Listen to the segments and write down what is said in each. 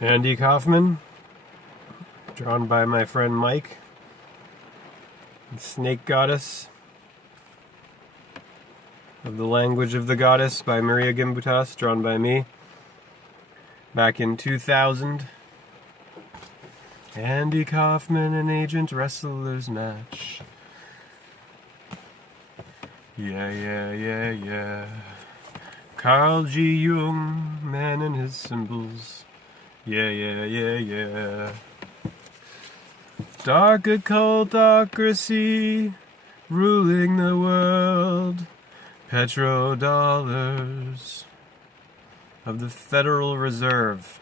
Andy Kaufman, drawn by my friend Mike. Snake Goddess of the Language of the Goddess by Maria Gimbutas, drawn by me back in 2000. Andy Kaufman and Agent Wrestlers match. Yeah. Carl G. Jung, man and his symbols. Yeah. Dark occultocracy ruling the world. Petrodollars of the Federal Reserve,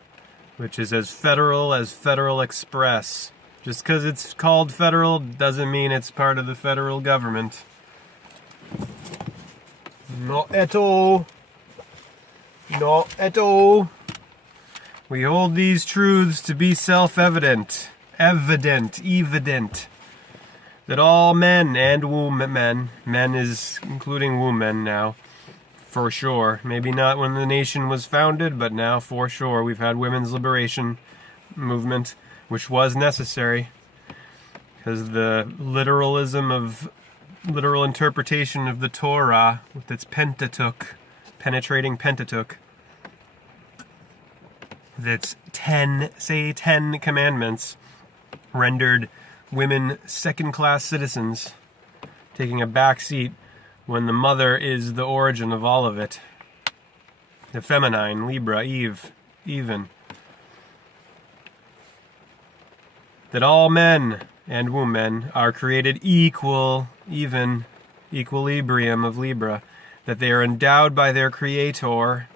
which is as federal as Federal Express. Just because it's called federal doesn't mean it's part of the federal government. Not at all. Not at all. We hold these truths to be self-evident, evident, that all men and women, men is including women now, for sure. Maybe not when the nation was founded, but now for sure. We've had women's liberation movement, which was necessary, because the literal interpretation of the Torah, with its Pentateuch, penetrating Pentateuch, that's 10 commandments, rendered women second-class citizens, taking a back seat when the mother is the origin of all of it. The feminine, Libra, Eve, even. That all men and women are created equal, even, equilibrium of Libra. That they are endowed by their Creator,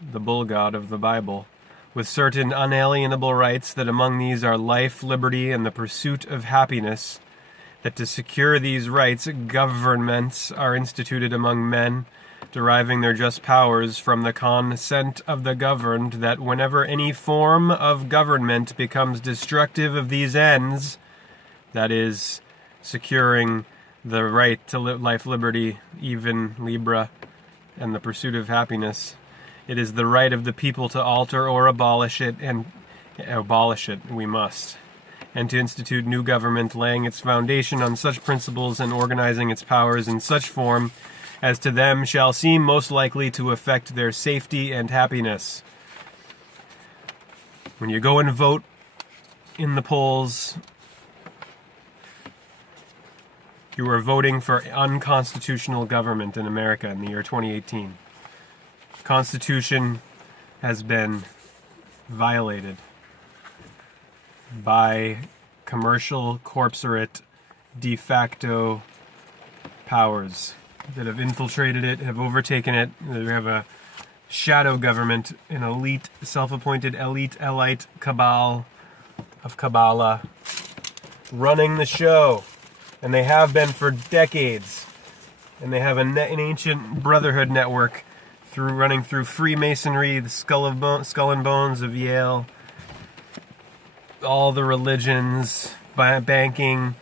the bull god of the Bible, with certain unalienable rights, that among these are life, liberty, and the pursuit of happiness, that to secure these rights, governments are instituted among men, deriving their just powers from the consent of the governed, that whenever any form of government becomes destructive of these ends, that is, securing the right to life, liberty, even Libra, and the pursuit of happiness, it is the right of the people to alter or abolish it, and abolish it we must, and to institute new government, laying its foundation on such principles and organizing its powers in such form as to them shall seem most likely to affect their safety and happiness. When you go and vote in the polls, you are voting for unconstitutional government in America in the year 2018. Constitution has been violated by commercial corporate de facto powers that have infiltrated it, have overtaken it. We have a shadow government, an elite, self-appointed elite cabal of Kabbalah running the show. And they have been for decades. And they have an ancient brotherhood network running through Freemasonry, the Skull and Bones of Yale, all the religions, banking,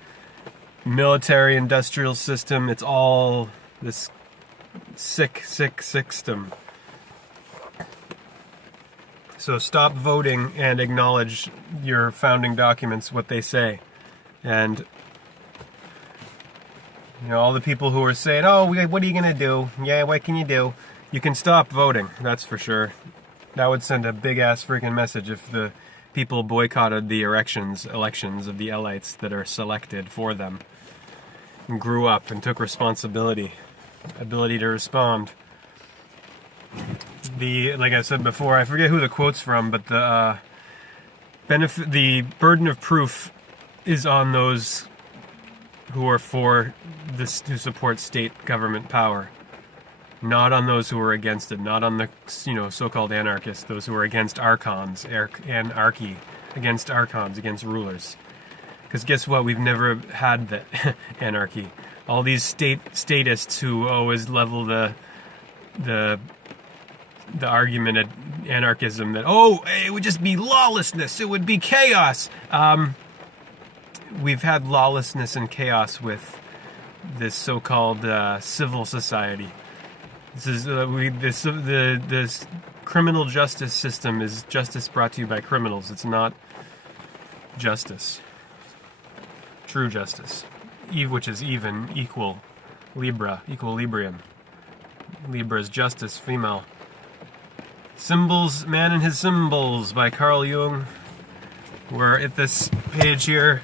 military-industrial system. It's all this sick system. So stop voting and acknowledge your founding documents, what they say. And You know, all the people who are saying, "Oh, what are you gonna do? Yeah, what can you do?" You can stop voting. That's for sure. That would send a big ass freaking message if the people boycotted the elections of the elites that are selected for them, and grew up and took responsibility, ability to respond. Like I said before, I forget who the quote's from, but the burden of proof is on those who are for this, who support state government power, not on those who are against it, not on the so-called anarchists, those who are against archons, anarchy, against archons, against rulers. Because guess what? We've never had the anarchy. All these statists who always level the argument at anarchism that it would just be lawlessness, it would be chaos. We've had lawlessness and chaos with this so-called civil society. This is this criminal justice system is justice brought to you by criminals. It's not justice, true justice, which is even, equal, Libra, equilibrium. Libra is justice, female. Symbols, Man and His Symbols by Carl Jung. We're at this page here.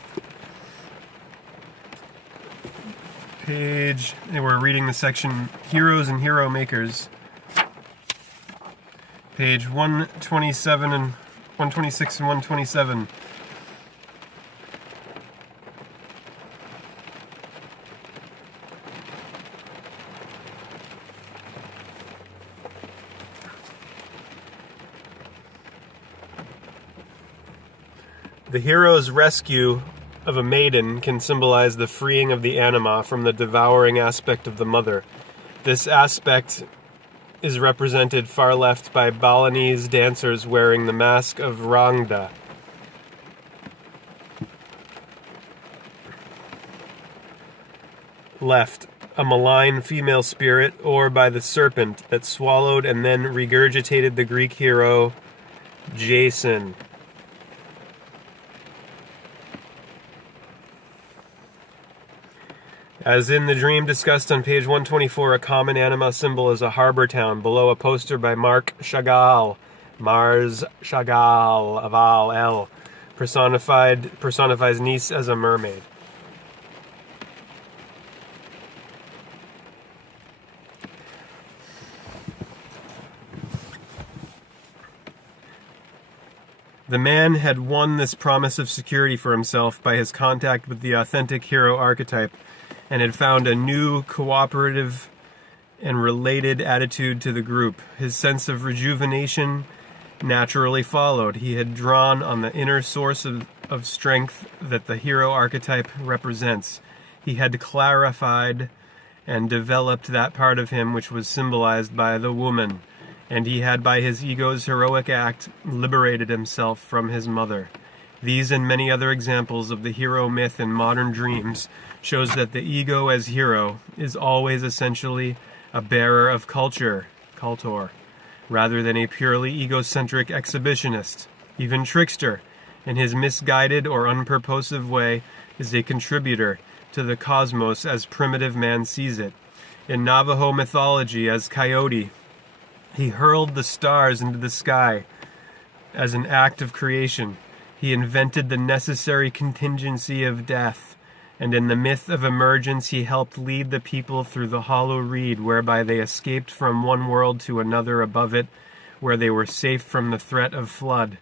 And we're reading the section Heroes and Hero Makers. Page 127 and 126 and 127. The hero's rescue of a maiden can symbolize the freeing of the anima from the devouring aspect of the mother. This aspect is represented far left by Balinese dancers wearing the mask of Rangda. Left, a malign female spirit, or by the serpent that swallowed and then regurgitated the Greek hero Jason. As in the dream discussed on page 124, a common anima symbol is a harbor town. Below, a poster by Mars Chagall of Al personifies Nice as a mermaid. The man had won this promise of security for himself by his contact with the authentic hero archetype, and had found a new cooperative and related attitude to the group. His sense of rejuvenation naturally followed. He had drawn on the inner source of strength that the hero archetype represents. He had clarified and developed that part of him which was symbolized by the woman, and he had, by his ego's heroic act, liberated himself from his mother. These and many other examples of the hero myth in modern dreams shows that the ego as hero is always essentially a bearer of culture, rather than a purely egocentric exhibitionist. Even Trickster, in his misguided or unpurposive way, is a contributor to the cosmos as primitive man sees it. In Navajo mythology, as Coyote, he hurled the stars into the sky as an act of creation. He invented the necessary contingency of death, and in the myth of emergence he helped lead the people through the hollow reed, whereby they escaped from one world to another above it, where they were safe from the threat of flood.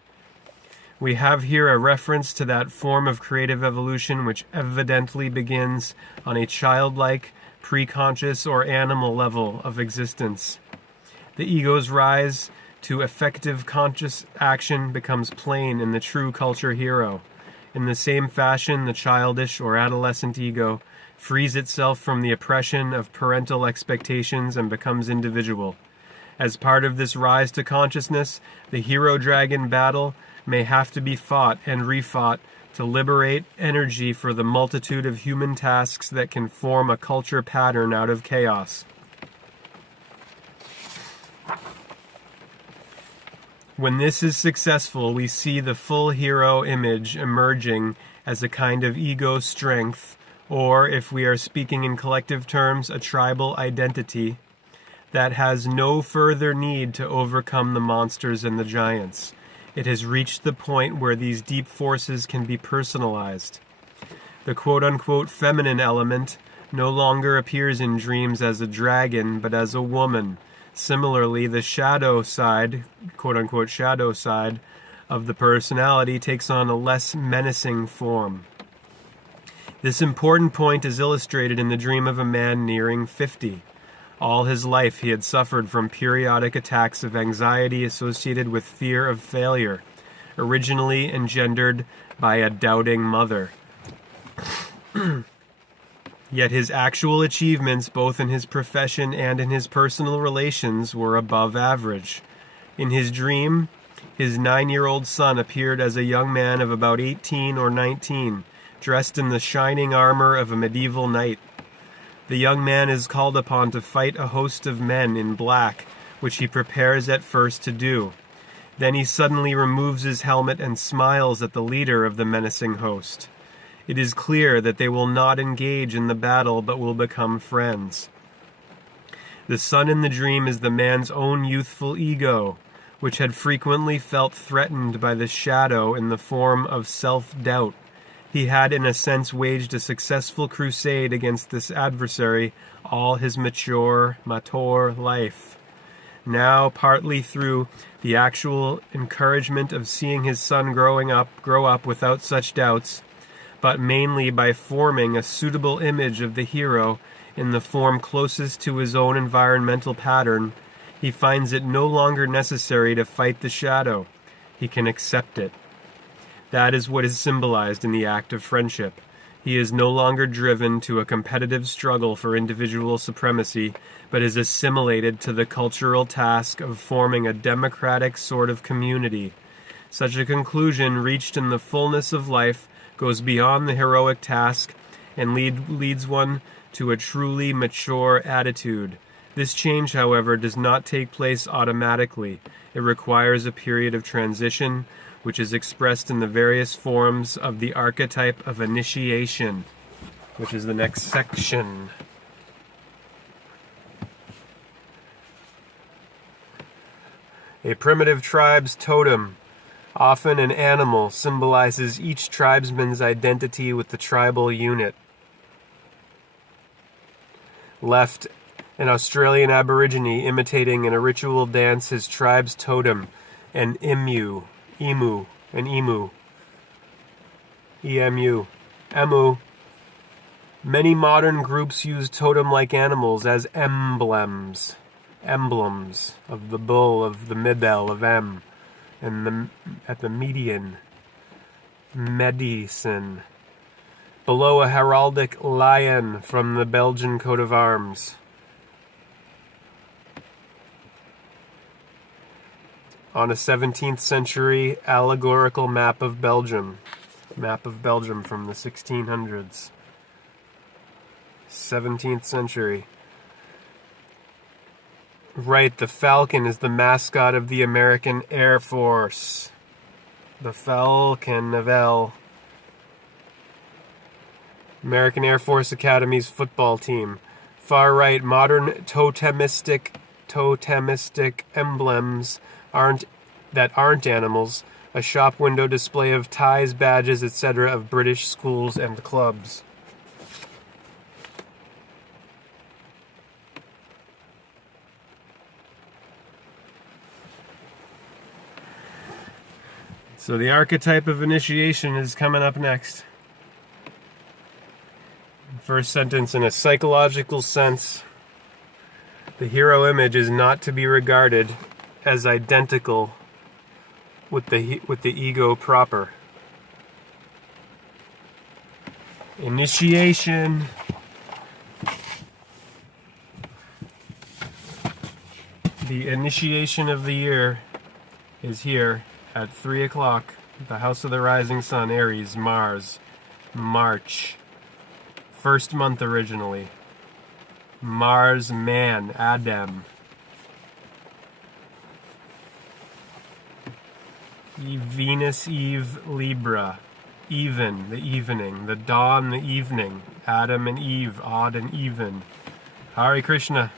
We have here a reference to that form of creative evolution which evidently begins on a childlike, preconscious, or animal level of existence. The ego's rise to effective conscious action becomes plain in the true culture hero. In the same fashion, the childish or adolescent ego frees itself from the oppression of parental expectations and becomes individual. As part of this rise to consciousness, the hero-dragon battle may have to be fought and refought to liberate energy for the multitude of human tasks that can form a culture pattern out of chaos. When this is successful, we see the full hero image emerging as a kind of ego strength or, if we are speaking in collective terms, a tribal identity that has no further need to overcome the monsters and the giants. It has reached the point where these deep forces can be personalized. The quote-unquote feminine element no longer appears in dreams as a dragon, but as a woman. Similarly, the shadow side, quote-unquote shadow side, of the personality takes on a less menacing form. This important point is illustrated in the dream of a man nearing 50. All his life he had suffered from periodic attacks of anxiety associated with fear of failure, originally engendered by a doubting mother. Yet his actual achievements, both in his profession and in his personal relations, were above average. In his dream, his 9-year-old son appeared as a young man of about 18 or 19, dressed in the shining armor of a medieval knight. The young man is called upon to fight a host of men in black, which he prepares at first to do. Then he suddenly removes his helmet and smiles at the leader of the menacing host. It is clear that they will not engage in the battle, but will become friends. The son in the dream is the man's own youthful ego, which had frequently felt threatened by the shadow in the form of self-doubt. He had, in a sense, waged a successful crusade against this adversary all his mature life. Now, partly through the actual encouragement of seeing his son grow up without such doubts, but mainly by forming a suitable image of the hero in the form closest to his own environmental pattern, he finds it no longer necessary to fight the shadow. He can accept it. That is what is symbolized in the act of friendship. He is no longer driven to a competitive struggle for individual supremacy, but is assimilated to the cultural task of forming a democratic sort of community. Such a conclusion, reached in the fullness of life, goes beyond the heroic task and leads one to a truly mature attitude. This change, however, does not take place automatically. It requires a period of transition, which is expressed in the various forms of the archetype of initiation, which is the next section. A primitive tribe's totem, often an animal, symbolizes each tribesman's identity with the tribal unit. Left, an Australian Aborigine imitating in a ritual dance his tribe's totem, an emu. Emu. Many modern groups use totem-like animals as emblems of the bull, of the mibel, of M, and at the median, medicine. Below, a heraldic lion from the Belgian coat of arms. On a 17th century allegorical map of Belgium from the 1600s. 17th century. Right, the falcon is the mascot of the American Air Force. The Falcon of L. American Air Force Academy's football team. Far right, modern totemistic emblems aren't animals. A shop window display of ties, badges, etc. of British schools and clubs. So the archetype of initiation is coming up next. First sentence, in a psychological sense, the hero image is not to be regarded as identical with the ego proper. Initiation. The initiation of the year is here at 3 o'clock. The House of the Rising Sun, Aries, Mars, March. First month originally. Mars, man, Adam. Venus, Eve, Libra. even, the evening, the dawn, the evening, Adam and Eve, odd and even. Hare Krishna.